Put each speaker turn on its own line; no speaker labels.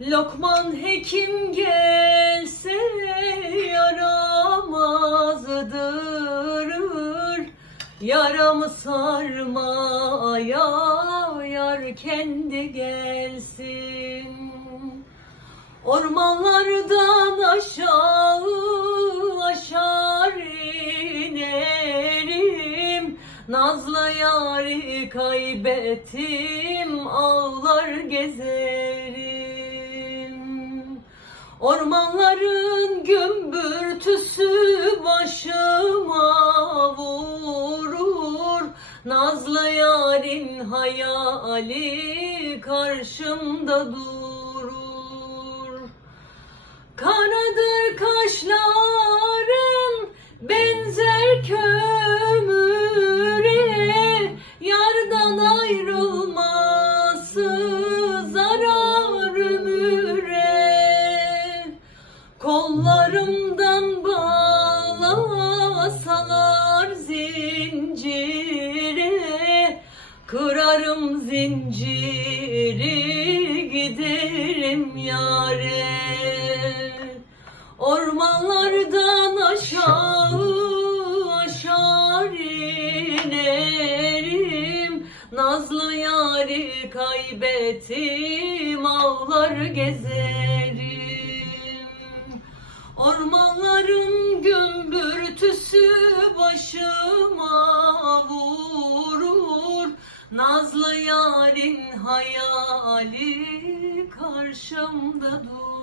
Lokman hekim gelse yaramazdır. Yaramı sarmaya yar kendi gelsin. Ormanlardan aşağı aşar inerim. Nazlı yari kaybettim ağlar gezerim. Ormanların gümbürtüsü başıma vurur. Nazlı yarın hayali karşımda durur. Kanadır kaşların benzer kömüre Yardan ayrılması Kollarımdan bağlasalar zincire Kırarım zinciri giderim yare. Ormanlardan aşağı aşağı inerim Nazlı yari kaybettim ağlar gezerim Ormanların gümbürtüsü başıma vurur. Nazlı yarın hayali karşımda dur